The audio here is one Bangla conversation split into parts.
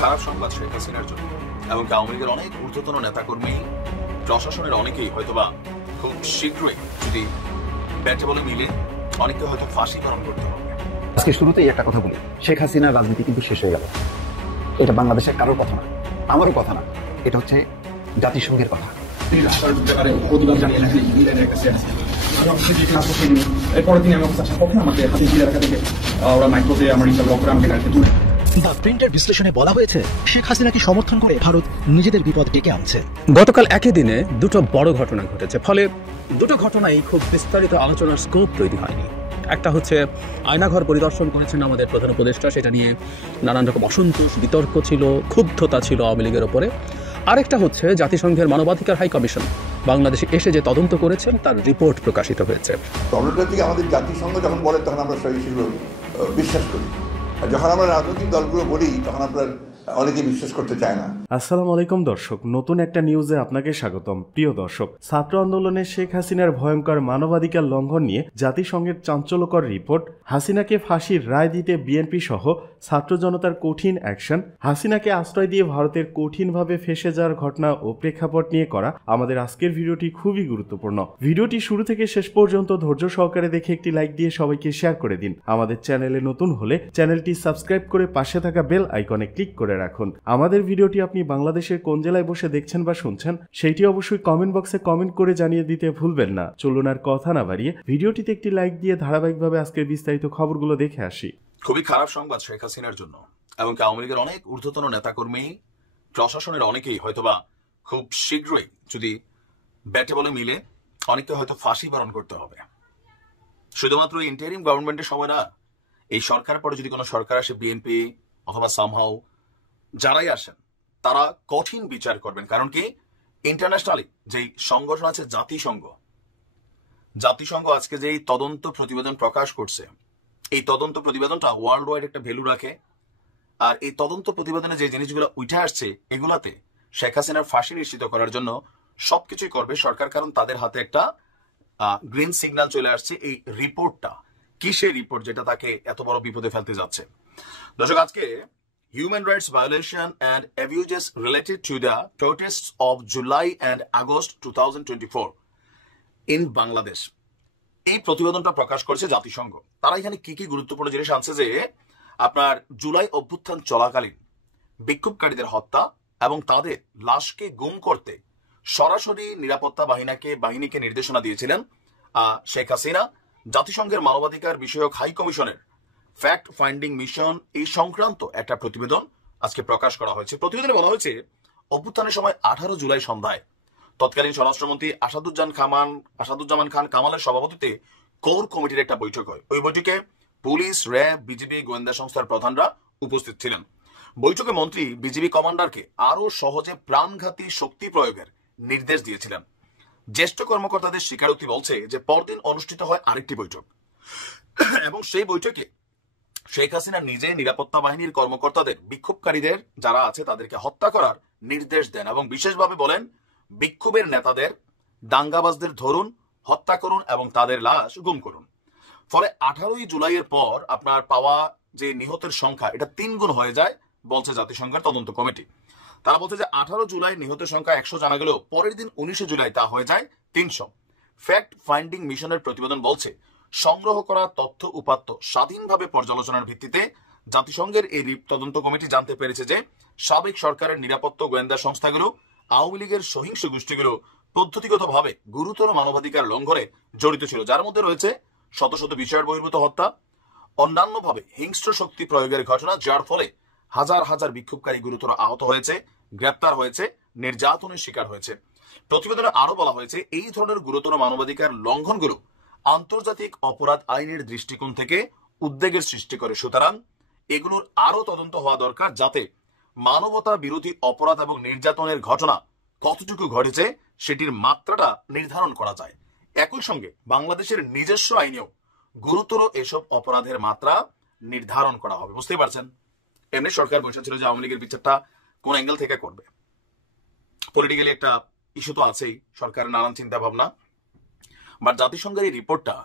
খারাপ সংবাদ শেখ হাসিনার জন্য এবং আওয়ামী লীগের অনেক ঊর্ধ্বতন নেতাকর্মী, প্রশাসনের অনেকেই হয়তোবা খুব শীঘ্রই যদি ব্যাটে বলে মিলে অনেককে হয়তো ফাঁসি বরণ করতে হবে। আজকে শুরুতেই একটা কথা বলি, শেখ হাসিনার রাজনীতি কিন্তু শেষ হয়ে গেল। এটা বাংলাদেশের কারোর কথা না, আমারও কথা না, এটা হচ্ছে জাতিসংঘের কথা। প্রিন্টের বিশ্লেষণে বলা হয়েছে শেখ হাসিনাকে সমর্থন করে ভারত নিজেদের বিপদ ডেকে আনছে। গতকাল একই দিনে দুটো বড় ঘটনা ঘটেছে, ফলে দুটো ঘটনাই খুব বিস্তারিত আলোচনার স্কোপ তৈরি হয়নি। একটা হচ্ছে আয়নাঘর পরিদর্শন করেছেন আমাদের প্রধান উপদেষ্টা, সেটা নিয়ে নানান রকম অসন্তোষ, বিতর্ক ছিল, ক্ষুব্ধতা ছিল আওয়ামী লীগের ওপরে। আরেকটা হচ্ছে জাতিসংঘের মানবাধিকার হাই কমিশন বাংলাদেশে এসে যে তদন্ত করেছেন তার রিপোর্ট প্রকাশিত হয়েছে। তদন্তটা থেকে আমাদের জাতিসংঘ যখন বলে তখন আমরা সেগুলো বিশ্বাস করি, আর যখন আমরা রাজনৈতিক দলগুলো বলি তখন আপনার অনেকে বিশ্বাস করতে চায় না। আসসালামু আলাইকুম দর্শক, নতুন একটা নিউজে আপনাকে স্বাগতম। প্রিয় দর্শক, ছাত্র আন্দোলনে শেখ হাসিনার ভয়ঙ্কর মানবাধিকার লঙ্ঘন নিয়ে জাতিসংঘের চাঞ্চল্যকর রিপোর্ট, হাসিনাকে ফাঁসির রায় দিতে বিএনপি সহ ছাত্র জনতার কঠিন অ্যাকশন, হাসিনাকে আশ্রয় দিয়ে ভারতের কঠিনভাবে ফেঁসে যাওয়ার ঘটনা ও প্রেক্ষাপট নিয়ে করা আমাদের আজকের ভিডিওটি খুবই গুরুত্বপূর্ণ। ভিডিওটি শুরু থেকে শেষ পর্যন্ত ধৈর্য সহকারে দেখে একটি লাইক দিয়ে সবাইকে শেয়ার করে দিন। আমাদের চ্যানেলে নতুন হলে চ্যানেলটি সাবস্ক্রাইব করে পাশে থাকা বেল আইকনে ক্লিক করে রাখুন। আমাদের ভিডিওটি আপনি বাংলাদেশের কোন জেলায় বসে দেখছেন বা শুনছেন সেইটি অবশ্যই কমেন্ট বক্সে কমেন্ট করে জানিয়ে দিতে ভুলবেন না। চলুন আর কথা না বাড়িয়ে ভিডিওটিতে একটি লাইক দিয়ে ধারাবাহিকভাবে আজকের বিস্তারিত খবরগুলো দেখে আসি। খুবই খারাপ সংবাদ শেখ হাসিনার জন্য এবং আওয়ামী লীগের অনেক ঊর্ধ্বতন নেতাকর্মী, প্রশাসনের অনেকেই হয়তোবা খুব শীঘ্রই যদি ব্যাটে বলে মিলে অনেককে হয়তো ফাঁসি বরণ করতে হবে। শুধুমাত্র ইন্টারিম গভর্নমেন্টের সময় না, এই সরকার পরে যদি কোনো সরকার আসে, বিএনপি অথবা সামহাও যারাই আসেন, তারা কঠিন বিচার করবেন। কারণ কি, ইন্টারন্যাশনালি যেই সংগঠন আছে জাতিসংঘ আজকে যেই তদন্ত প্রতিবেদন প্রকাশ করছে, এই তদন্ত প্রতিবেদনটা ওয়ার্ল্ড ওয়াইড একটা ভ্যালু রাখে। আর এই তদন্ত প্রতিবেদনে যে জিনিসগুলো উঠে আসছে, এগুলাতে শেখ হাসিনার ফাঁসি নিশ্চিত করার জন্য সবকিছুই করবে সরকার, কারণ তাদের হাতে একটা গ্রিন সিগন্যাল চলে আসছে। এই রিপোর্টটা কিসের রিপোর্ট যেটা তাকে এত বড় বিপদে ফেলতে যাচ্ছে। দর্শক, আজকে human rights violation and abuses related to the protests of July and August 2024 in Bangladesh, এই প্রতিবেদনটা প্রকাশ করেছে জাতিসংঘ। তারা এখানে কি কি গুরুত্বপূর্ণ জিনিস আনছে যে আপনার জুলাই অভ্যুত্থান চলাকালীন বিক্ষোভকারীদের হত্যা এবং তাদের লাশকে গুম করতে সরাসরি নিরাপত্তা বাহিনীকে নির্দেশনা দিয়েছিলেন শেখ হাসিনা। জাতিসংঘের মানবাধিকার বিষয়ক হাই কমিশনের ফ্যাক্ট ফাইন্ডিং মিশন এই সংক্রান্ত একটা প্রতিবেদন আজকে প্রকাশ করা হয়েছে। প্রতিবেদনে বলা হয়েছে, অভ্যুত্থানের সময় 18 জুলাই সন্ধ্যায় তৎকালীন স্বরাষ্ট্রমন্ত্রী আসাদুজ্জামান খান কামালের সভাপতিত্বে কোর কমিটির একটা বৈঠক হয়। ওই বৈঠকে পুলিশ, র্যাব, বিজিবি, গোয়েন্দা সংস্থার প্রধানরা উপস্থিত ছিলেন। বৈঠকে মন্ত্রী বিজিবি কমান্ডারকে আরো সহজে প্রাণঘাতী শক্তি প্রয়োগের নির্দেশ দিয়েছিলেন। জ্যেষ্ঠ কর্মকর্তাদের স্বীকারোক্তি বলছে যে পরদিন অনুষ্ঠিত হয় আরেকটি বৈঠক এবং সেই বৈঠকে শেখ হাসিনা নিজে নিরাপত্তা বাহিনীর কর্মকর্তাদের বিক্ষোভকারীদের যারা আছে তাদেরকে হত্যা করার নির্দেশ দেন এবং বিশেষভাবে বলেন, বিক্ষোভের নেতাদের, দাঙ্গাবাজদের ধরুন, হত্যা করুন এবং তাদের লাশ গুম করুন। ফলে 18 জুলাইয়ের পর আপনার পাওয়া যে নিহতের সংখ্যা, এটা 3 গুণ হয়ে যায় বলছে জাতিসংঘের তদন্ত কমিটি। তারা বলছে যে 18 জুলাই নিহতের সংখ্যা 100 জানা গেলেও পরের দিন 19 জুলাই তা হয়ে যায় 300। ফ্যাক্ট ফাইন্ডিং মিশনের প্রতিবেদন বলছে, সংগ্রহ করা তথ্য উপাত্ত স্বাধীনভাবে পর্যালোচনার ভিত্তিতে জাতিসংঘের এই তদন্ত কমিটি জানতে পেরেছে যে সাবেক সরকারের নিরাপত্তা গোয়েন্দা সংস্থাগুলো আওয়ামী লীগের সহিংস গোষ্ঠীগুলো পদ্ধতিগতভাবে গুরুতর মানবাধিকার লঙ্ঘনে জড়িত ছিল, যার মধ্যে রয়েছে শত শত বিচার বহির্ভূত হত্যা, অন্যান্যভাবে হিংস্র শক্তি প্রয়োগের ঘটনা, যার ফলে হাজার হাজার বিক্ষোভকারী গুরুতর আহত হয়েছে, গ্রেপ্তার হয়েছে, নির্যাতনের শিকার হয়েছে। প্রতিবেদনে আরো বলা হয়েছে, এই ধরনের গুরুতর মানবাধিকার লঙ্ঘনগুলো আন্তর্জাতিক অপরাধ আইনের দৃষ্টিকোণ থেকে উদ্বেগের সৃষ্টি করে। সুতরাং এগুলোর আরো তদন্ত হওয়া দরকার, যাতে মানবতা বিরোধী অপরাধ এবং নির্যাতনের ঘটনা কতটুকু ঘটেছে সেটির মাত্রাটা নির্ধারণ করা যায়। একই সঙ্গে বাংলাদেশের নিজস্ব আইনেও গুরুতর এসব অপরাধের মাত্রা নির্ধারণ করা হবে। বুঝতেই পারছেন, এমনি সরকার বসেছিল যে আওয়ামী লীগের বিচারটা কোন অ্যাঙ্গেল থেকে করবে। পলিটিক্যালি একটা ইস্যু তো আছেই, সরকারের নানান চিন্তা ভাবনা। বাট জাতিসংঘের এই রিপোর্টটা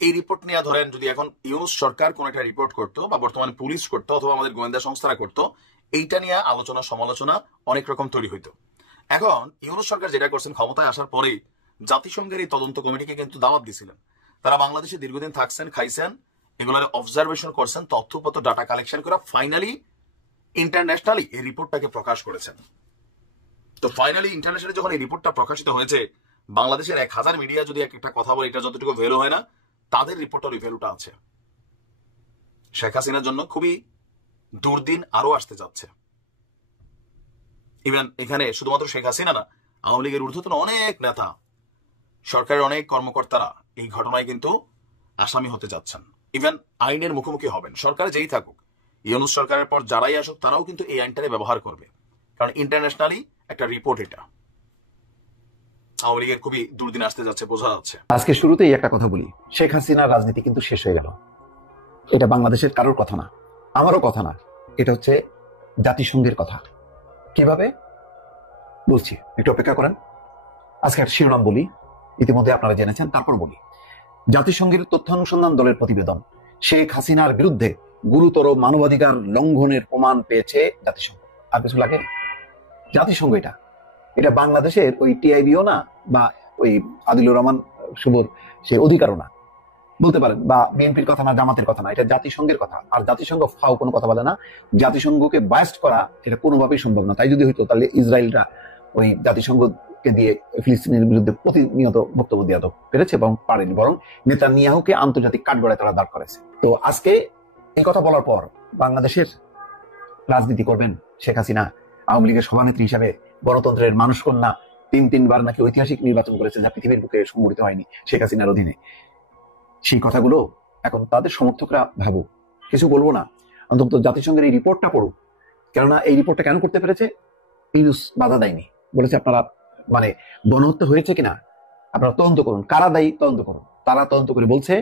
এই রিপোর্ট নিয়ে ধরেন যদি এখন ইউনুস সরকার কোন একটা রিপোর্ট করতো বা বর্তমানে পুলিশ করতো অথবা আমাদের গোয়েন্দা সংস্থারা করতো, এইটা নিয়ে আলোচনা সমালোচনা অনেক রকম তৈরি হইতো। এখন ইউনুস সরকার যেটা করছেন ক্ষমতায় আসার পরেই জাতিসংঘের এই তদন্ত কমিটিকে কিন্তু দাওয়াত দিছিলেন। তারা বাংলাদেশে দীর্ঘদিন থাকছেন, খাইছেন, এগুলোর অবজারভেশন করছেন, তথ্যপত্র ডাটা কালেকশন করে ফাইনালি ইন্টারন্যাশনালি এই রিপোর্টটাকে প্রকাশ করেছেন। তো ফাইনালি ইন্টারন্যাশনালি যখন এই রিপোর্টটা প্রকাশিত হয়েছে, বাংলাদেশের 1000 মিডিয়া যদি একটা কথা বলে এটা যতটুকু ভ্যালু হয় না, তাদের রিপোর্টের ওই ভ্যালুটা আছে। শেখ হাসিনার জন্য খুবই দুর্দিন আরো আসতে যাচ্ছে। ইভেন এখানে শুধুমাত্র শেখ হাসিনা না, আওয়ামী লীগের ঊর্ধ্বতন অনেক নেতা, সরকারের অনেক কর্মকর্তারা এই ঘটনায় কিন্তু আসামি হতে যাচ্ছেন। ইভেন আইনের মুখোমুখি হবেন। সরকার যেই থাকুক, ইউনুস সরকারের পর যারাই আসুক, তারাও কিন্তু এই আইনটাকে ব্যবহার করবে, কারণ ইন্টারন্যাশনালি একটা রিপোর্ট এটা। আওয়ামী লীগের খুবই দুর্দিন আসতে যাচ্ছে, বোঝা যাচ্ছে। আজকে শুরুতেই একটা কথা বলি, শেখ হাসিনার রাজনীতি কিন্তু শেষ হয়ে গেল। এটা বাংলাদেশের কারোর কথা না, আমারও কথা না, এটা হচ্ছে জাতিসংঘের কথা। কিভাবে বলছি একটু অপেক্ষা করেন। আজকে একটা শিরোনাম বলি, ইতিমধ্যে আপনারা জেনেছেন, তারপর বলি। জাতিসংঘের তথ্যানুসন্ধান দলের প্রতিবেদন, শেখ হাসিনার বিরুদ্ধে গুরুতর মানবাধিকার লঙ্ঘনের প্রমাণ পেয়েছে জাতিসংঘ। আর কিছু লাগে? জাতিসংঘ এটা বাংলাদেশের ওই টিআইবিও না, বা ওই আদিলুর রহমান শুভর সে অধিকারও না বলতে পারেন, বা বিএনপির কথা না, জামাতের কথা না, এটা জাতিসংঘের কথা। আর জাতিসংঘ ফাও কোনো কথা বলে না। জাতিসংঘকে বায়াস্ট করা এটা কোনোভাবেই সম্ভব না। তাই যদি হইতো তাহলে ইসরায়েলরা ওই জাতিসংঘকে দিয়ে ফিলিস্তিনের বিরুদ্ধে প্রতিনিয়ত বক্তব্য দেওয়া পেরেছে এবং পারেনি, বরং নেতানিয়াহুকে আন্তর্জাতিক কাঠগড়ায় তারা দাঁড় করেছে। তো আজকে এই কথা বলার পর বাংলাদেশের রাজনীতি করবেন শেখ হাসিনা, আওয়ামী লীগের সভানেত্রী হিসাবে গণতন্ত্রের মানুষ কন্যা, তিনবার নাকি ঐতিহাসিক নির্বাচন করেছে, যা পৃথিবীর বুকে সংগঠিত হয়নি শেখ হাসিনার অধীনে। সেই কথাগুলো এখন তাদের সমর্থকরা ভাবুক, কিছু বলবো না, অন্তত জাতিসংঘের এই রিপোর্টটা পড়ুক। কেননা এই রিপোর্টটা কেন করতে পেরেছে? ইউনুস বাধা দেয়নি, বলেছে আপনারা মানে গণহত্যা হয়েছে কিনা আপনারা তদন্ত করুন, কারা দায়ী তদন্ত করুন। তারা তদন্ত করে বলছে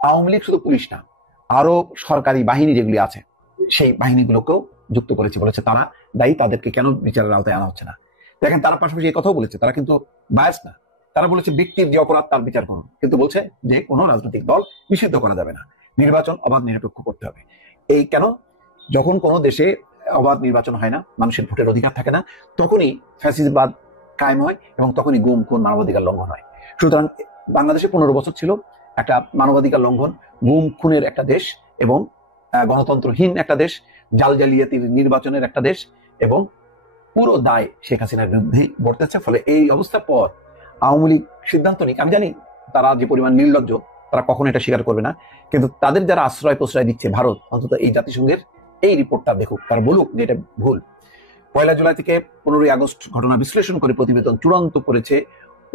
আওয়ামী লীগ শুধু পুলিশ না, আরো সরকারি বাহিনী যেগুলি আছে সেই বাহিনীগুলোকেও যুক্ত করেছে, বলেছে তারা দায়ী, তাদেরকে কেন বিচারের আওতায় আনা হচ্ছে না। দেখেন, তারা পাশাপাশি এই কথাও বলেছে, তারা কিন্তু বায়াস না, তারা বলেছে ব্যক্তির যে অপরাধ তার বিচার করুন, কিন্তু বলছে যে কোনো রাজনৈতিক দল নিষিদ্ধ করা যাবে না, নির্বাচন অবাধ নিরপেক্ষ করতে হবে। এই কেন? যখন কোনো দেশে অবাধ নির্বাচন হয় না, মানুষের ভোটের অধিকার থাকে না, তখনই ফ্যাসিবাদ কায়েম হয় এবং তখনই গুম খুন মানবাধিকার লঙ্ঘন হয়। সুতরাং বাংলাদেশে 15 বছর ছিল একটা মানবাধিকার লঙ্ঘন, গুম খুনের একটা দেশ এবং গণতন্ত্রহীন একটা দেশ, জাল জালিয়াতির নির্বাচনের একটা দেশ, এবং পুরো দায় শেখ হাসিনার বিরুদ্ধেই বর্তেছে। ফলে এই অবস্থার পর আওয়ামী লীগ সিদ্ধান্ত নিক, আমি জানি তারা যে পরিমাণ নির্লজ্জ, তারা কখনো এটা স্বীকার করবে না, কিন্তু তাদের যারা আশ্রয় প্রশ্রয় দিচ্ছে ভারত, অন্তত এই জাতিসংঘের এই রিপোর্টটা দেখুক, তারা বলুক যে এটা ভুল। 1 জুলাই থেকে 15 আগস্ট ঘটনা বিশ্লেষণ করে প্রতিবেদন চূড়ান্ত করেছে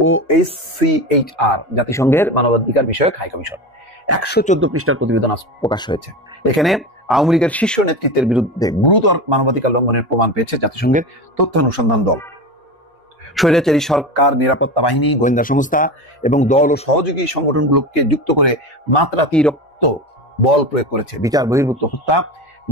OHCHR, জাতিসংঘের মানবাধিকার বিষয়ক হাই কমিশন। 114 পৃষ্ঠার প্রতিবেদন প্রকাশ হয়েছে। এখানে আওয়ামী লীগের শীর্ষ নেতৃত্বের বিরুদ্ধে গুরুতর মানবাধিকার লঙ্ঘনের প্রমাণ পেয়েছে জাতিসংঘের তথ্যানুসন্ধান দল। স্বৈরাচারী সরকার, নিরাপত্তা বাহিনী, গোয়েন্দা সংস্থা এবং দল ও সহযোগী সংগঠনগুলোকে যুক্ত করে মাত্রাতিরিক্ত বল প্রয়োগ করেছে। বিচার বহির্ভূত হত্যা,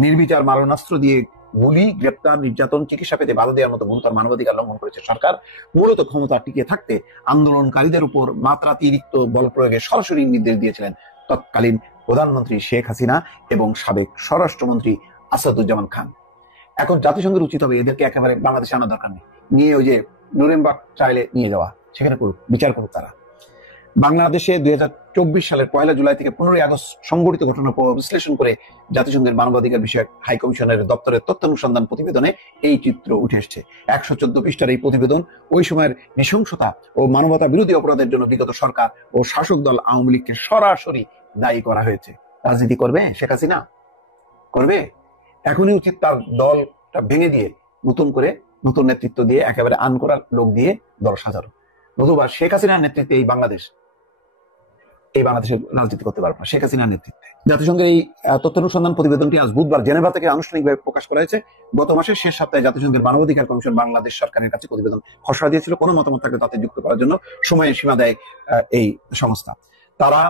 নির্বিচার মারণাস্ত্র দিয়ে গুলি, গ্রেপ্তার, নির্যাতন, চিকিৎসা পেতে বাধা দেওয়ার মতো গুরুতর মানবাধিকার লঙ্ঘন করেছে সরকার। মূলত ক্ষমতা টিকিয়ে থাকতে আন্দোলনকারীদের উপর মাত্রাতিরিক্ত বল প্রয়োগের সরাসরি নির্দেশ দিয়েছিলেন তৎকালীন প্রধানমন্ত্রী শেখ হাসিনা এবং সাবেক স্বরাষ্ট্রমন্ত্রী আসাদুজ্জামান খান। এখন জাতিসংঘের উচিত হবে এদেরকে একেবারে বাংলাদেশে আনা দরকার নেই, নিয়ে ওই যে নুরেমবার্গ ট্রায়ালে নিয়ে যাওয়া, সেখানে করুক, বিচার করুক তারা। বাংলাদেশে 2024 সালের 1 জুলাই থেকে 15 আগস্ট সংঘটিত ঘটনা বিশ্লেষণ করে জাতিসংঘের মানবাধিকার বিষয়ক হাই কমিশনের দপ্তরের তথ্যানুসন্ধান প্রতিবেদনে এই চিত্র উঠে এসছে। 114 পৃষ্ঠার এই প্রতিবেদন ওই সময়ের নৃশংসতা ও মানবতা বিরোধী অপরাধের জন্য বিগত সরকার ও শাসক দল আওয়ামী লীগকে সরাসরি দায়ী করা হয়েছে। রাজনীতি করবে শেখ হাসিনা? করবে? এখনই উচিত তার দলটা ভেঙে দিয়ে নতুন নেতৃত্ব দিয়ে একেবারে আন করার লোক দিয়ে দল সাজানো। নতুবা শেখ হাসিনার নেতৃত্বে এই বাংলাদেশের রাজনীতি করতে পারবে না শেখ হাসিনার নেতৃত্বে। জাতিসংঘের এই তথ্যানুসন্ধান প্রতিবেদনটি আজ বুধবার জেনেভা থেকে আনুষ্ঠানিকভাবে প্রকাশ করা হয়েছে। গত মাসের শেষ সপ্তাহে জাতিসংঘের মানবাধিকার কমিশন বাংলাদেশ সরকারের কাছে প্রতিবেদন খসড়া দিয়েছিল। কোনো মতামত থাকলে তাতে যুক্ত করার জন্য সময়ের সীমা দেয় এই সংস্থা। তারা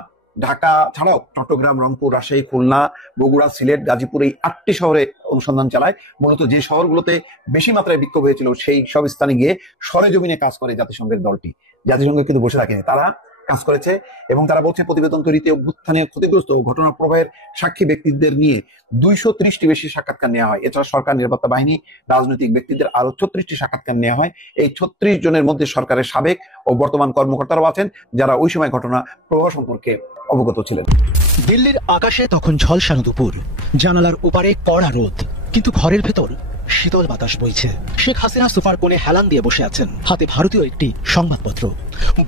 ঢাকা ছাড়াও চট্টগ্রাম, রংপুর, রাজশাহী, খুলনা, বগুড়া, সিলেট, গাজীপুর এই 8টি শহরে অনুসন্ধান চালায়। মূলত যে শহরগুলোতে বেশি মাত্রায় বিক্ষোভ হয়েছিল সেই সব স্থানে গিয়ে সরেজমিনে কাজ করে জাতিসংঘের দলটি। জাতিসংঘ কিন্তু বসে থাকেনি, তারা কাজ করেছে এবং তারা বলছে প্রতিবেদন তৈরিতে অভ্যুত্থানে ক্ষতিগ্রস্ত ও ঘটনা প্রবাহের সাক্ষী ব্যক্তিদের নিয়ে 230টি বেশি সাক্ষাৎকার নেওয়া হয়। এছাড়া সরকার, নিরাপত্তা বাহিনী, রাজনৈতিক ব্যক্তিদের আরো 36টি সাক্ষাৎকার নেওয়া হয়। এই 36 জনের মধ্যে সরকারের সাবেক ও বর্তমান কর্মকর্তারাও আছেন যারা ওই সময় ঘটনা প্রবাহ সম্পর্কে অবগত ছিলেন। দিল্লির আকাশে তখন ঝলসানো দুপুর, জানালার ওপারে কড়া রোদ, কিন্তু ঘরের ভেতর শীতল বাতাস বইছে। শেখ হাসিনা সোফার কোণে হেলান দিয়ে বসে আছেন, হাতে ভারতীয় একটি সংবাদপত্র।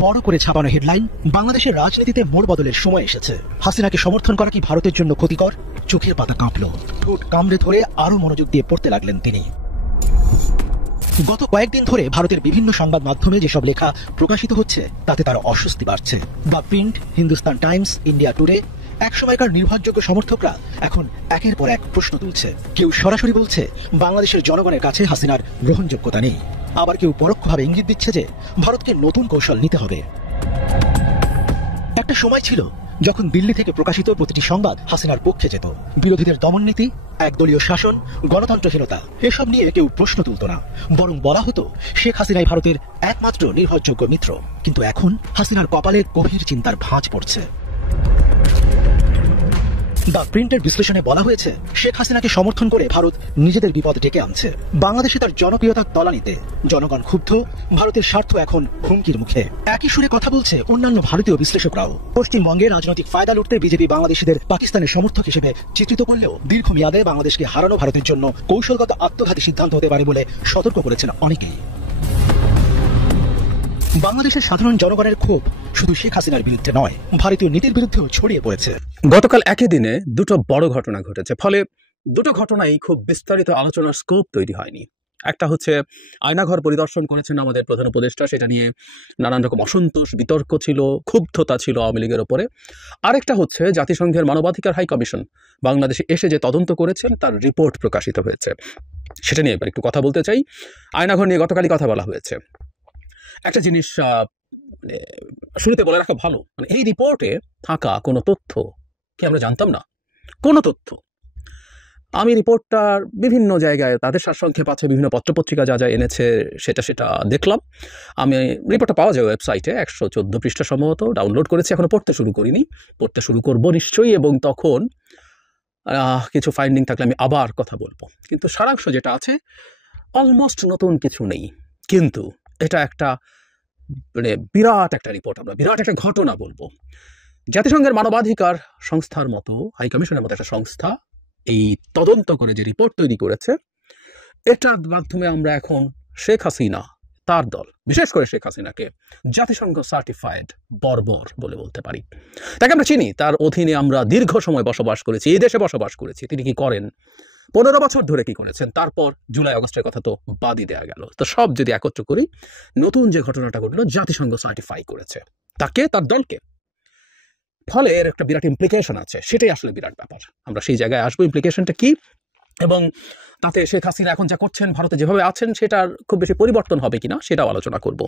বড় করে ছাপানো হেডলাইন, বাংলাদেশের রাজনীতিতে মোড় বদলের সময় এসেছে। হাসিনাকে সমর্থন করা কি ভারতের জন্য ক্ষতিকর? চোখের পাতা কাঁপল, ঠোঁট কামড়ে ধরে আরো মনোযোগ দিয়ে পড়তে লাগলেন তিনি। গত কয়েকদিন ধরে ভারতের বিভিন্ন সংবাদ মাধ্যমে যেসব লেখা প্রকাশিত হচ্ছে তাতে তার অস্বস্তি বাড়ছে। The print, Hindustan Times, India today, এক সময়কার নির্ভরযোগ্য সমর্থকরা এখন একের পর এক প্রশ্ন তুলছে। কেউ সরাসরি বলছে বাংলাদেশের জনগণের কাছে হাসিনার গ্রহণযোগ্যতা নেই, আবার কেউ পরোক্ষভাবে ইঙ্গিত দিচ্ছে যে ভারতকে নতুন কৌশল নিতে হবে। একটা সময় ছিল যখন দিল্লি থেকে প্রকাশিত প্রতিটি সংবাদ হাসিনার পক্ষে যেত। বিরোধীদের দমননীতি, একদলীয় শাসন, গণতন্ত্রহীনতা এসব নিয়ে কেউ প্রশ্ন তুলত না, বরং বলা হতো শেখ হাসিনাই ভারতের একমাত্র নির্ভরযোগ্য মিত্র। কিন্তু এখন হাসিনার কপালে গভীর চিন্তার ভাঁজ পড়ছে। দ্য প্রিন্টের বিশ্লেষণে বলা হয়েছে, শেখ হাসিনাকে সমর্থন করে ভারত নিজেদের বিপদ ডেকে আনছে। বাংলাদেশে তার জনপ্রিয়তার তলানিতে জনগণ ক্ষুব্ধ, ভারতের স্বার্থ এখন হুমকির মুখে। একই সুরে কথা বলছে অন্যান্য ভারতীয় বিশ্লেষকরাও। পশ্চিমবঙ্গে রাজনৈতিক ফায়দা লুটতে বিজেপি বাংলাদেশিদের পাকিস্তানের সমর্থক হিসেবে চিত্রিত করলেও দীর্ঘমেয়াদে বাংলাদেশকে হারানো ভারতের জন্য কৌশলগত আত্মঘাতী সিদ্ধান্ত হতে পারে বলে সতর্ক করেছেন অনেকেই। বাংলাদেশের সাধারণ জনগণের ক্ষোভ শুধু শেখ হাসিনার বিরুদ্ধে নয়, ভারতীয় নীতির বিরুদ্ধেও ছড়িয়ে পড়েছে। গতকাল একই দিনে দুটো বড় ঘটনা ঘটেছে, ফলে দুটো ঘটনাই খুব বিস্তারিত আলোচনার স্কোপ তৈরি হয়নি। একটা হচ্ছে আয়নাঘর পরিদর্শন করেছেন আমাদের প্রধান উপদেষ্টা, সেটা নিয়ে নানান রকম অসন্তোষ, বিতর্ক ছিল, ক্ষুব্ধতা ছিল আওয়ামী লীগের ওপরে। আরেকটা হচ্ছে জাতিসংঘের মানবাধিকার হাই কমিশন বাংলাদেশে এসে যে তদন্ত করেছেন তার রিপোর্ট প্রকাশিত হয়েছে, সেটা নিয়ে এবার একটু কথা বলতে চাই। আয়নাঘর নিয়ে গতকালই কথা বলা হয়েছে। একটা জিনিস শুরুতে বলে রাখা ভালো, মানে এই রিপোর্টে থাকা কোনো তথ্য কি আমরা জানতাম না, কোনো তথ্য। আমি রিপোর্টটার বিভিন্ন জায়গায় তাদের সারসংক্ষেপ আছে, বিভিন্ন পত্রপত্রিকা যা যা এনেছে সেটা দেখলাম। আমি রিপোর্টটা পাওয়া যায় ওয়েবসাইটে, 114 পৃষ্ঠা সম্ভবত, ডাউনলোড করেছি, এখনো পড়তে শুরু করিনি, পড়তে শুরু করবো নিশ্চয়ই, এবং তখন কিছু ফাইন্ডিং থাকলে আমি আবার কথা বলবো। কিন্তু সারাংশ যেটা আছে অলমোস্ট নতুন কিছু নেই, কিন্তু এটা একটা মানে বিরাট একটা রিপোর্ট, আমরা বিরাট একটা ঘটনা বলবো। জাতিসংঘের মানবাধিকার সংস্থার মতো, হাই কমিশনের মতো একটা সংস্থা এই তদন্ত করে যে রিপোর্ট তৈরি করেছে, এটার মাধ্যমে আমরা এখন শেখ হাসিনা, তার দল, বিশেষ করে শেখ হাসিনাকে জাতিসংঘ সার্টিফাইড বর্বর বলে বলতে পারি। তাকে আমরা চিনি, তার অধীনে আমরা দীর্ঘ সময় বসবাস করেছি, এই দেশে বসবাস করেছি। তিনি কি করেন, 15 বছর ধরে কি করেছেন, তারপর জুলাই আগস্টের কথা তো বাদই দেওয়া গেল। তো সব যদি একত্র করি, নতুন যে ঘটনাটা ঘটলো, জাতিসংঘ সার্টিফাই করেছে তাকে, তার দলকে, ফলে এর একটা বিরাট ইমপ্লিকেশন আছে। সেটাই আসলে বিরাট ব্যাপার, আমরা সেই জায়গায় আসবো, ইমপ্লিকেশনটা কি, এবং তাতে শেখ হাসিনা এখন যা করছেন, ভারতে যেভাবে আছেন, সেটার খুব বেশি পরিবর্তন হবে কিনা সেটাও আলোচনা করব।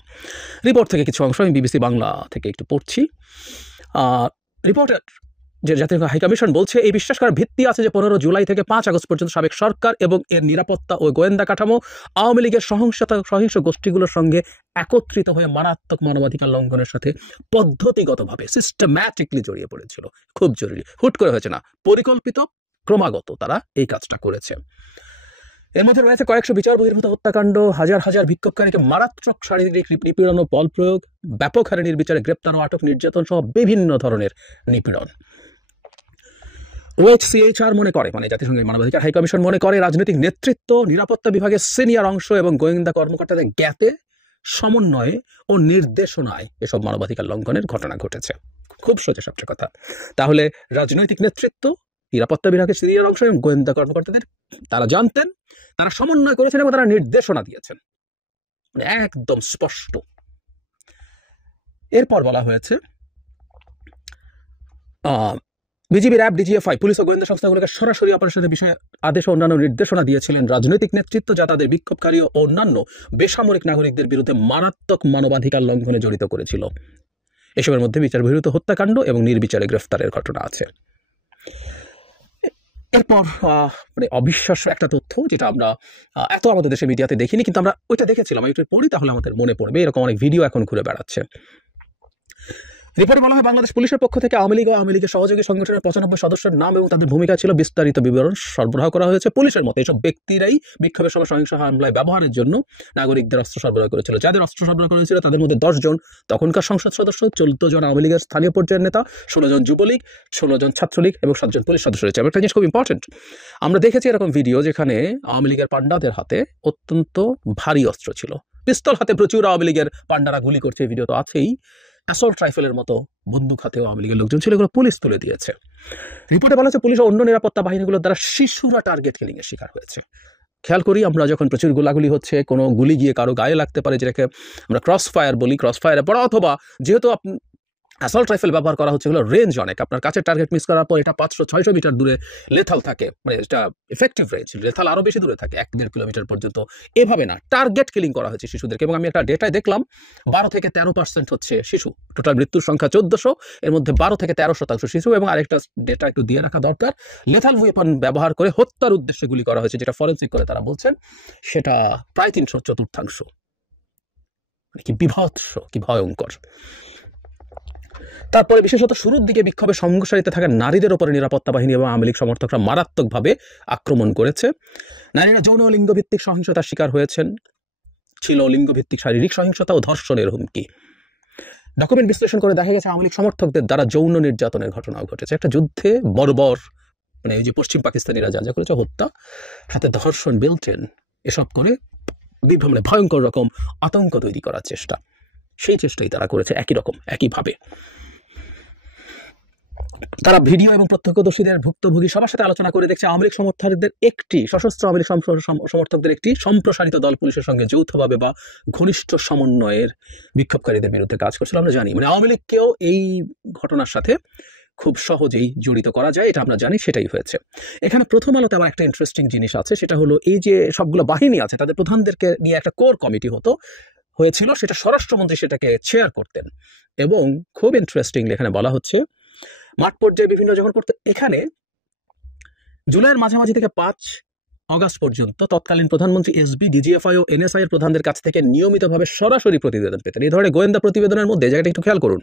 রিপোর্ট থেকে কিছু অংশ আমি বিবিসি বাংলা থেকে একটু পড়ছি। রিপোর্টের যে জাতীয় হাইকমিশন বলছে, এই বিশ্বাস করার ভিত্তি আছে যে 15 জুলাই থেকে 5 আগস্ট পর্যন্ত সাবেক সরকার এবং এর নিরাপত্তা ও গোয়েন্দা কাঠামো আওয়ামী লীগের সহিংস গোষ্ঠীগুলোর সঙ্গে একত্রিত হয়ে মারাত্মক মানবাধিকার লঙ্ঘনের সাথে পদ্ধতিগতভাবে সিস্টেম্যাটিকলি জড়িয়ে পড়েছিল। খুব জরুরি, হুট করে হয়েছে না, পরিকল্পিত, ক্রমাগত তারা এই কাজটা করেছে। এর মধ্যে রয়েছে কয়েকশো বিচার বহির্ভূত হত্যাকাণ্ড, হাজার হাজার বিক্ষোভকারীকে মারাত্মক শারীরিক নিপীড়ন ও বল প্রয়োগ, ব্যাপক হারে নির্বিচারে গ্রেপ্তার ও আটক, নির্যাতন সহ বিভিন্ন ধরনের নিপীড়ন। OHCHR মনে করে, মানে জাতিসংঘের মানবাধিকার হাই কমিশন মনে করে, রাজনৈতিক নেতৃত্ব, নিরাপত্তা বিভাগের সিনিয়র অংশ এবং গোয়েন্দা কর্মকর্তাদের জ্ঞাতে, সমন্বয়ে ও নির্দেশনায় এসব মানবাধিকার লঙ্ঘনের ঘটনা ঘটেছে। খুব সোজা সাপটা কথা। তাহলে রাজনৈতিক নেতৃত্ব, নিরাপত্তা বিভাগের সিনিয়র অংশ এবং গোয়েন্দা কর্মকর্তাদের, তারা জানতেন, তারা সমন্বয় করেছেন এবং তারা নির্দেশনা দিয়েছেন, মানে একদম স্পষ্ট। এরপর বলা হয়েছে, বিজিবি, র্যাব, ডিজিএফআই, পুলিশ ও গোয়েন্দা সংস্থাগুলোকে সরাসরি অপারেশনের বিষয়ে আদেশ ও অন্যান্য নির্দেশনা দিয়েছিলেন রাজনৈতিক নেতৃত্ব, যা তাদের বিক্ষোভকারী ও অন্যান্য বেসামরিক নাগরিকদের বিরুদ্ধে মারাত্মক মানবাধিকার লঙ্ঘনে জড়িত করেছিল। এসবের মধ্যে বিচার বহির্ভূত হত্যাকাণ্ড এবং নির্বিচারে গ্রেফতারের ঘটনা আছে। এরপর মানে অবিশ্বাস্য একটা তথ্য, যেটা আমরা এত আমাদের দেশে মিডিয়াতে দেখিনি, কিন্তু আমরা ওইটা দেখেছিলাম, ওইটা পড়ি তাহলে আমাদের মনে পড়বে। এরকম অনেক ভিডিও এখন ঘুরে বেড়াচ্ছে। রিপোর্টে বলা হয় বাংলাদেশ পুলিশের পক্ষ থেকে আওয়ামী লীগ ও আওয়ামী লীগের সহযোগী সংগঠনের 95 সদস্যের নাম এবং তাদের ভূমিকা ছিল বিস্তারিত বিবরণ সরবরাহ করা হয়েছে। পুলিশের মতে এসব ব্যক্তিরাই বিক্ষোভের সময় সহিংস হামলায় ব্যবহারের জন্য নাগরিকদের অস্ত্র সরবরাহ করেছিল। যাদের অস্ত্র সরবরাহ করা হয়েছিল তাদের মধ্যে 10 জন তখনকার সংসদ সদস্য, 14 জন আওয়ামী লীগের স্থানীয় পর্যায়ের নেতা, 16 জন যুবলীগ, 16 জন ছাত্রলীগ এবং 7 জন পুলিশ সদস্য রয়েছে। একটা জিনিস খুব ইম্পর্টেন্ট, আমরা দেখেছি এরকম ভিডিও যেখানে আওয়ামী লীগের পান্ডাদের হাতে অত্যন্ত ভারী অস্ত্র ছিল, পিস্তল হাতে প্রচুর আওয়ামী লীগের পান্ডারা গুলি করছে, এই ভিডিও তো আছেই। অ্যাসল্ট রাইফেলের মতো বন্দুক হাতেও আওয়ামী লীগের লোকজন ছিল, এগুলো পুলিশ তুলে দিয়েছে। রিপোর্টে বলা হচ্ছে পুলিশ ও অন্য নিরাপত্তা বাহিনীগুলোর দ্বারা শিশুরা টার্গেট কিলিং এর শিকার হয়েছে। খেয়াল করি আমরা যখন প্রচুর গোলাগুলি হচ্ছে, কোনো গুলি গিয়ে কারো গায়ে লাগতে পারে, যেটাকে আমরা ক্রস ফায়ার বলি, ক্রস ফায়ারে পড়া, অথবা যেহেতু অ্যাসল্ট রাইফেল ব্যবহার করা হচ্ছে, এগুলো রেঞ্জ অনেক, আপনার কাছে টার্গেট মিস করার পর এটা 500-600 মিটার দূরে লেথাল থাকে, মানে এটা এফেক্টিভ রেঞ্জ, লেথাল আরও বেশি দূরে থাকে, 1-1.5 কিলোমিটার পর্যন্ত। এভাবে না, টার্গেট কিলিং করা হয়েছে শিশুদেরকে। এবং আমি একটা ডেটায় দেখলাম 12 থেকে 13% হচ্ছে শিশু, টোটাল মৃত্যুর সংখ্যা 1400, এর মধ্যে 12 থেকে 13% শিশু। এবং আরেকটা ডেটা একটু দিয়ে রাখা দরকার, লেথাল ওয়েপন ব্যবহার করে হত্যার উদ্দেশ্যে গুলি করা হয়েছে, যেটা ফরেন্সিক করে তারা বলছেন সেটা প্রায় 3/4। মানে কি বিভৎস, কি ভয়ঙ্কর। তারপরে বিশেষত শুরুর দিকে বিক্ষোভে সংঘর্ষারিতে থাকা নারীদের উপরে নিরাপত্তা বাহিনী এবং আওয়ামী লীগ সমর্থকরা মারাত্মকভাবে আক্রমণ করেছে। নারীরা যৌন ও লিঙ্গভিত্তিক সহিংসতার শিকার হয়েছেন, ছিল লিঙ্গভিত্তিক শারীরিক সহিংসতা ও ধর্ষণের হুমকি। ডকুমেন্ট বিশ্লেষণ করে দেখা গেছে আওয়ামী লীগ সমর্থকদের দ্বারা যৌন নির্যাতনের ঘটনাও ঘটেছে। একটা যুদ্ধে বর্বর, মানে এই যে পশ্চিম পাকিস্তানিরা যা যা করেছে, হত্যা, সাথে ধর্ষণ, বেলটেন, এসব করে মানে ভয়ঙ্কর রকম আতঙ্ক তৈরি করার চেষ্টা, সেই চেষ্টাই তারা করেছে একই রকম, একইভাবে। তারা ভিডিও এবং প্রত্যক্ষদর্শীদের ভুক্তভোগী সবার সাথে আলোচনা করে দেখছে আওয়ামী লীগ সমর্থকদের একটি সশস্ত্র আওয়ামী লীগ সমর্থকদের একটি সম্প্রসারিত দল পুলিশের সঙ্গে যৌথভাবে বা ঘনিষ্ঠ সমন্বয়ের বিক্ষোভকারীদের বিরুদ্ধে কাজ করছিল। আমরা জানি, মানে আওয়ামী লীগকেও এই ঘটনার সাথে খুব সহজেই জড়িত করা যায়, এটা আমরা জানি, সেটাই হয়েছে। এখানে প্রথম আলোতে আবার একটা ইন্টারেস্টিং জিনিস আছে, সেটা হলো এই যে সবগুলো বাহিনী আছে তাদের প্রধানদেরকে নিয়ে একটা কোর কমিটি হয়েছিল, সেটা স্বরাষ্ট্রমন্ত্রী সেটাকে চেয়ার করতেন। এবং খুব ইন্টারেস্টিংলি এখানে বলা হচ্ছে মাঠ পর্যায়ে বিভিন্ন যখন করতে, এখানে জুলাইয়ের মাঝামাঝি থেকে 5 অগাস্ট পর্যন্ত তৎকালীন প্রধানমন্ত্রী এসবি, ডিজিএফআই ও এনএসআই এর প্রধানদের কাছ থেকে নিয়মিতভাবে সরাসরি প্রতিবেদন পেতেন। এই ধরনের গোয়েন্দা প্রতিবেদনের মধ্যে জায়গাটা একটু খেয়াল করুন,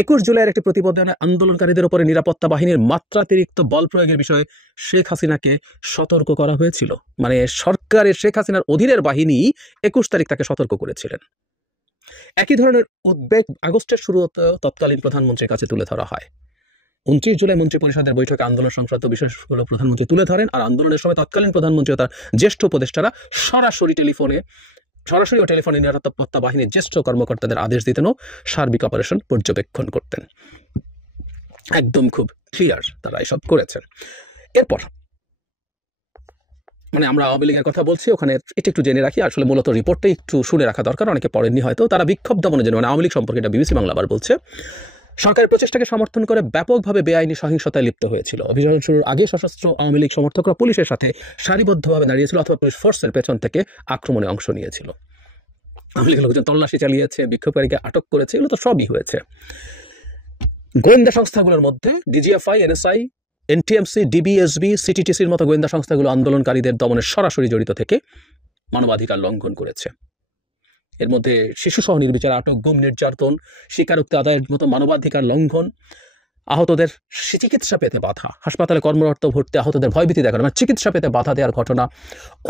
21 জুলাইয়ের একটি প্রতিবেদনে আন্দোলনকারীদের উপরে নিরাপত্তা বাহিনীর মাত্রাতিরিক্ত বল প্রয়োগের বিষয়ে শেখ হাসিনাকে সতর্ক করা হয়েছিল। মানে সরকারের, শেখ হাসিনার অধীনের বাহিনী 21 তারিখ তাকে সতর্ক করেছিলেন। একই ধরনের উদ্বেগ আগস্টের শুরুতে তৎকালীন প্রধানমন্ত্রীর কাছে তুলে ধরা হয়। 29 জুলাই মন্ত্রী পরিষদের বৈঠকে আন্দোলন সংক্রান্ত বিষয়গুলো প্রধানমন্ত্রী তুলে ধরেন, আর আন্দোলনের সময় তৎকালীন প্রধানমন্ত্রী ও তার জ্যেষ্ঠ উপদেষ্টারা সরাসরি ও টেলিফোনে নিরাপত্তা বাহিনীর জ্যেষ্ঠ কর্মকর্তাদের আদেশ দিতেন ও সার্বিক অপারেশন পর্যবেক্ষণ করতেন। একদম খুব ক্লিয়ার তারা এসব করেছেন। এরপর মানে আমরা আওয়ামী লীগের কথা বলছি, ওখানে এটা একটু জেনে রাখি, আসলে মূলত রিপোর্টটা একটু শুনে রাখা দরকার, অনেকে পড়েননি হয়তো। তারা বিক্ষোভ দমনের জন্য, মানে আওয়ামী লীগ সম্পর্কে এটা বিবিসি বাংলা আবার বলছে, সরকারের প্রচেষ্টাকে সমর্থন করে ব্যাপকভাবে বেআইনি সহিংসতায় লিপ্ত হয়েছিল। অভিযান শুরুর আগে সশস্ত্র আওয়ামী লীগ সমর্থকরা পুলিশের সাথে সারিবদ্ধভাবে দাঁড়িয়েছিল অথবা পুলিশ ফোর্সের পেছন থেকে আক্রমণে অংশ নিয়েছিল। আওয়ামী লীগের লোকজন তল্লাশি চালিয়েছে, বিক্ষোভকারীকে আটক করেছে, এগুলো তো সবই হয়েছে। গোয়েন্দা সংস্থাগুলোর মধ্যে ডিজিএফআই, এনএসআই, এনটিএমসি, ডিবিএসবি, সিটিটিসির মতো গোয়েন্দা সংস্থাগুলো আন্দোলনকারীদের দমনে সরাসরি জড়িত থেকে মানবাধিকার লঙ্ঘন করেছে। এর মধ্যে শিশুসহ নির্বিচারে আটক, গুম, নির্যাতন, স্বীকারোক্তি আদায়ের মতো মানবাধিকার লঙ্ঘন, আহতদের চিকিৎসা পেতে বাধা, হাসপাতালে কর্মরত ভর্তি আহতদের ভয়ভীতি দেখানো, মানে চিকিৎসা পেতে বাধা দেওয়ার ঘটনা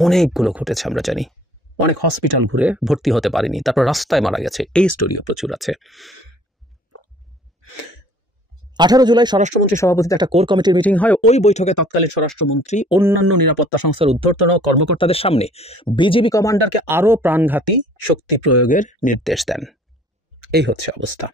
অনেকগুলো ঘটেছে। আমরা জানি অনেক হসপিটাল ঘুরে ভর্তি হতে পারেনি, তারপর রাস্তায় মারা গেছে, এই স্টোরিও প্রচুর আছে। 18 জুলাই স্বরাষ্ট্রমন্ত্রীর সভাপতিত্বে একটা কোর কমিটির মিটিং হয়। ওই বৈঠকে তৎকালীন স্বরাষ্ট্রমন্ত্রী অন্যান্য নিরাপত্তা সংস্থার ঊর্ধ্বতন কর্মকর্তাদের সামনে বিজিবি কমান্ডারকে আরও প্রাণঘাতী শক্তি প্রয়োগের নির্দেশ দেন। এই হচ্ছে অবস্থা।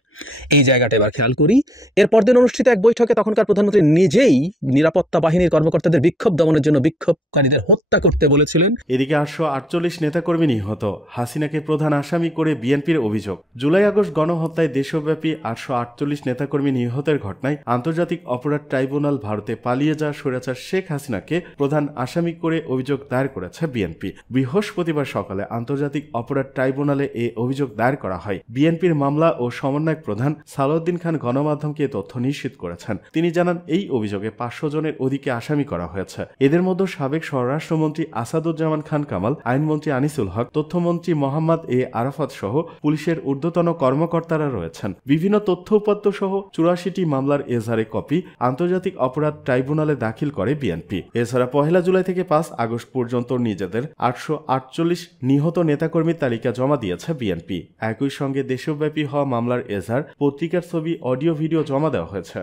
এই জায়গাটা এবার খেয়াল করি। এর পরদিন অনুষ্ঠিত এক বৈঠকে তখনকার প্রধানমন্ত্রী নিজেই নিরাপত্তা বাহিনীর কর্মকর্তাদের বিক্ষোভ দমনের জন্য বিক্ষোভকারীদের হত্যা করতে বলেছিলেন। এদিকে 848 নেতাকর্মী নিহত, হাসিনাকে প্রধান আসামি করে বিএনপির অভিযোগ। জুলাই আগস্ট গণহত্যায় দেশব্যাপী 848 নেতাকর্মী নিহতের ঘটনায় আন্তর্জাতিক অপরাধ ট্রাইব্যুনাল ভারতে পালিয়ে যাওয়া স্বৈরাচার শেখ হাসিনাকে প্রধান আসামি করে অভিযোগ দায়ের করেছে বিএনপি। বৃহস্পতিবার সকালে আন্তর্জাতিক অপরাধ ট্রাইব্যুনালে এ অভিযোগ দায়ের করা হয়। বিএনপির মামলা ও সমন্বয়ক প্রধান সালাউদ্দিন খান গণমাধ্যমকে এ তথ্য নিশ্চিত করেছেন। তিনি জানান, এই অভিযোগে 500 জনের অধিকে আসামি করা হয়েছে। এদের মধ্যে সাবেক স্বরাষ্ট্রমন্ত্রী আসাদুজ্জামান খান কামাল, আইনমন্ত্রী আনিসুল হক, তথ্যমন্ত্রী মোহাম্মদ এ আরাফাত সহ পুলিশের ঊর্ধ্বতন কর্মকর্তারা রয়েছেন। বিভিন্ন তথ্য উপাত্ত সহ 84টি মামলার এজাহারে কপি আন্তর্জাতিক অপরাধ ট্রাইব্যুনালে দাখিল করে বিএনপি। এছাড়া 1 জুলাই থেকে 5 আগস্ট পর্যন্ত নিজেদের 848 নিহত নেতাকর্মীর তালিকা জমা দিয়েছে বিএনপি। একই সঙ্গে দেশব্যাপী হওয়া মামলার এজাহার, পত্রিকার ছবি, অডিও, ভিডিও জমা দেওয়া হয়েছে।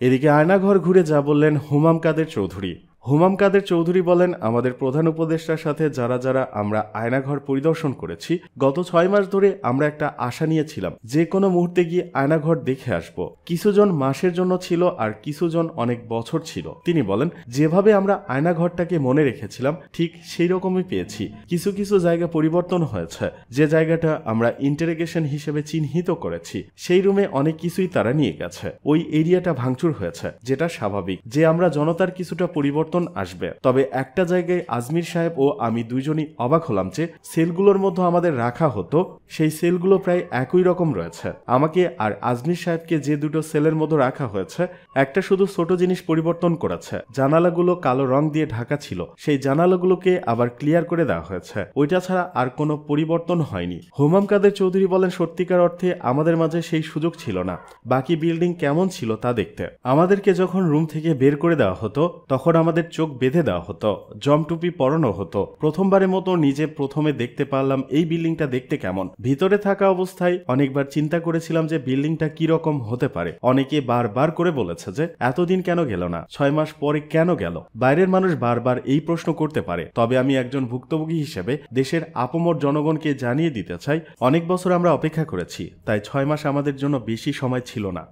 এদিকে আয়নাঘর ঘুরে যা বললেন হুমাম কাদের চৌধুরী। হুমাম কাদের চৌধুরী বলেন, আমাদের প্রধান উপদেষ্টার সাথে যারা আমরা আয়নাঘর পরিদর্শন করেছি, গত 6 মাস ধরে আমরা একটা আশা নিয়েছিলাম যে কোনো মুহূর্তে গিয়ে আয়নাঘর দেখে আসব। কিছুজন মাসের জন্য ছিল আর কিছুজন অনেক বছর ছিল। তিনি বলেন, যেভাবে আমরা আয়নাঘরটাকে মনে রেখেছিলাম ঠিক সেই রকমই পেয়েছি। কিছু কিছু জায়গা পরিবর্তন হয়েছে। যে জায়গাটা আমরা ইন্টারোগেশন হিসেবে চিহ্নিত করেছি, সেই রুমে অনেক কিছুই তারা নিয়ে গেছে। ওই এরিয়াটা ভাঙচুর হয়েছে, যেটা স্বাভাবিক যে আমরা জনতার কিছুটা পরিবর্তন আসবে। তবে একটা জায়গায় আজমির সাহেব ও আমি দুইজনই অবাক হলাম যে সেলগুলোর মধ্যে আমাদের রাখা হতো, সেই সেলগুলো প্রায় একই রকম রয়েছে। আমাকে আর আজমির সাহেবকে যে দুটো সেলের মধ্যে রাখা হয়েছে, একটা শুধু ছোট জিনিস পরিবর্তন করেছে। জানালাগুলো কালো রং দিয়ে ঢাকা ছিল, সেই জানালাগুলোকে আবার ক্লিয়ার করে দেওয়া হয়েছে। ওইটা ছাড়া আর কোনো পরিবর্তন হয়নি। হুমাম কাদের চৌধুরী বলেন, সত্যিকার অর্থে আমাদের মাঝে সেই সুযোগ ছিল না বাকি বিল্ডিং কেমন ছিল তা দেখতে। আমাদেরকে যখন রুম থেকে বের করে দেওয়া হতো, তখন আমাদের চোখ বেঁধে দেওয়া হতো, জমটুপি পরানো হতো। প্রথমবারের মতো নিজে প্রথমে দেখতে পারলাম এই বিল্ডিংটা দেখতে কেমন। ভিতরে থাকা অবস্থায় অনেকবার চিন্তা করেছিলাম যে বিল্ডিংটা কি রকম হতে পারে। অনেকে বারবার করে বলেছে যে এতদিন কেন গেল না, 6 মাস পরে কেন গেল। বাইরের মানুষ বারবার এই প্রশ্ন করতে পারে, তবে আমি একজন ভুক্তভোগী হিসেবে দেশের আপামর জনগণকে জানিয়ে দিতে চাই, অনেক বছর আমরা অপেক্ষা করেছি, তাই 6 মাস আমাদের জন্য বেশি সময় ছিল না।